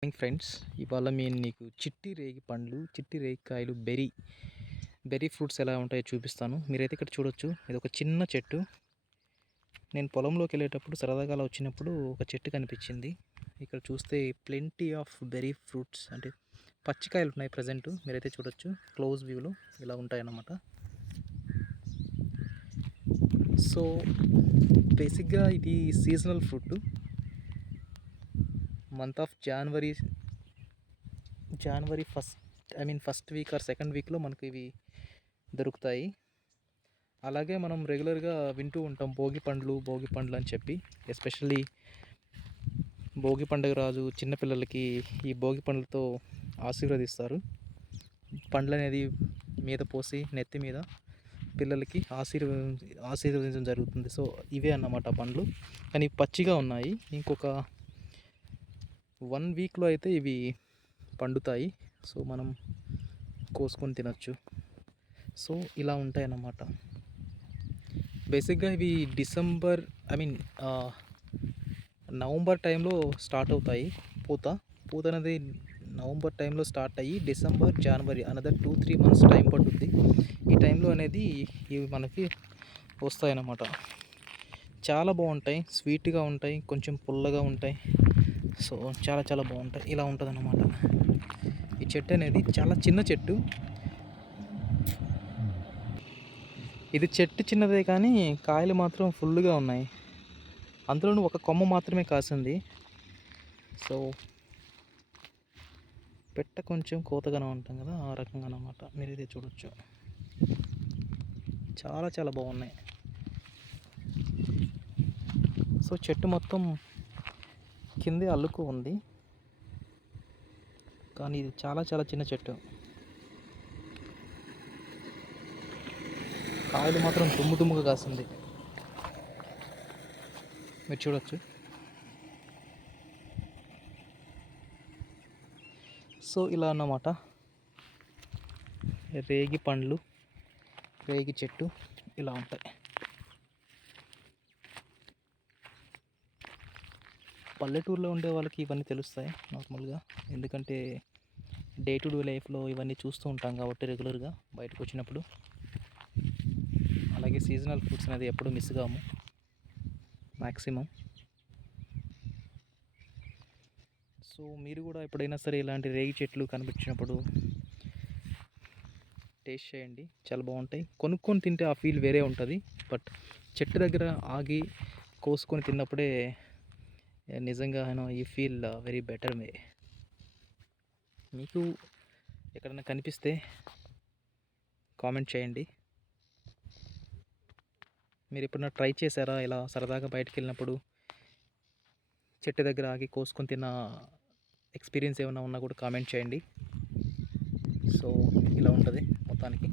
Morning friends, ఇవాళ నేను నీకు చిట్టి రేగి పండ్లు, చిట్టి రేగికాయలు, బెర్రీ ఫ్రూట్స్ ఎలా ఉంటాయో చూపిస్తాను. మీరైతే ఇక్కడ చూడొచ్చు, ఇది ఒక చిన్న చెట్టు. నేను పొలంలోకి వెళ్ళేటప్పుడు సరదాగా అలా వచ్చినప్పుడు ఒక చెట్టు కనిపించింది. ఇక్కడ చూస్తే ప్లెంటీ ఆఫ్ బెర్రీ ఫ్రూట్స్, అంటే పచ్చికాయలు ఉన్నాయి ప్రజెంట్. మీరైతే చూడొచ్చు క్లోజ్ వ్యూలో ఇలా ఉంటాయన్నమాట. సో బేసిక్గా ఇది seasonal fruit. Month of January first week or second వీక్లో మనకు ఇవి దొరుకుతాయి. అలాగే మనం రెగ్యులర్గా వింటూ ఉంటాం భోగి పండ్లు అని చెప్పి. ఎస్పెషల్లీ భోగి పండుగ రాజు చిన్నపిల్లలకి ఈ భోగి పండ్లతో ఆశీర్వదిస్తారు. పండ్లు అనేది మీద పోసి నెత్తి మీద పిల్లలకి ఆశీర్వదించడం జరుగుతుంది. సో ఇవే అన్నమాట పండ్లు, కానీ పచ్చిగా ఉన్నాయి. ఇంకొక 1 వీక్లో అయితే ఇవి పండుతాయి. సో మనం కోసుకొని తినచ్చు. సో ఇలా ఉంటాయి అన్నమాట. బేసిక్గా ఇవి నవంబర్ టైంలో స్టార్ట్ అవుతాయి. పూత అనేది నవంబర్ టైంలో స్టార్ట్ అయ్యి డిసెంబర్, జనవరి అనదర్ 2-3 మంత్స్ టైం పడుతుంది. ఈ టైంలో అనేది ఇవి మనకి వస్తాయన్నమాట. చాలా బాగుంటాయి, స్వీట్గా ఉంటాయి, కొంచెం పుల్లగా ఉంటాయి. సో చాలా చాలా బాగుంటాయి. ఇలా ఉంటుంది అన్నమాట. ఈ చెట్టు అనేది చాలా చిన్న చెట్టు. ఇది చెట్టు చిన్నదే కానీ కాయలు మాత్రం ఫుల్గా ఉన్నాయి. అందులోనూ ఒక కొమ్మ మాత్రమే కాసింది. సో పెట్ట కొంచెం కోతగానే ఉంటాం కదా, ఆ రకంగా అన్నమాట. మీరు ఇది చూడొచ్చు, చాలా చాలా బాగున్నాయి. సో చెట్టు మొత్తం కిందే అల్లుకు ఉంది, కానీ ఇది చాలా చాలా చిన్న చెట్టు. కాయలు మాత్రం దుమ్ముగా కాసింది, మీరు చూడొచ్చు. సో ఇలా అన్నమాట రేగి పండ్లు, రేగి చెట్టు ఇలా ఉంటాయి. పల్లెటూరులో ఉండే వాళ్ళకి ఇవన్నీ తెలుస్తాయి నార్మల్గా, ఎందుకంటే డే టు డే లైఫ్లో ఇవన్నీ చూస్తూ ఉంటాం కాబట్టి రెగ్యులర్గా బయటకు వచ్చినప్పుడు. అలాగే సీజనల్ ఫ్రూట్స్ అనేది ఎప్పుడు మిస్ కాము మ్యాక్సిమం. సో మీరు కూడా ఎప్పుడైనా సరే ఇలాంటి రేగి చెట్లు కనిపించినప్పుడు టేస్ట్ చేయండి, చాలా బాగుంటాయి. కొనుక్కొని తింటే ఆ ఫీల్ వేరే ఉంటుంది, బట్ చెట్టు దగ్గర ఆగి కోసుకొని తిన్నప్పుడే నిజంగా ఈ ఫీల్ వెరీ బెటర్. మీకు ఎక్కడైనా కనిపిస్తే కామెంట్ చేయండి. మీరు ఎప్పుడైనా ట్రై చేశారా ఇలా సరదాగా బయటకు వెళ్ళినప్పుడు చెట్టు దగ్గర ఆగి కోసుకొని తిన్న ఎక్స్పీరియన్స్ ఏమైనా ఉన్నా కూడా కామెంట్ చేయండి. సో ఇలా ఉంటుంది మొత్తానికి.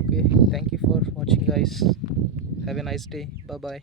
Okay, thank you for watching guys. Have a nice day. Bye.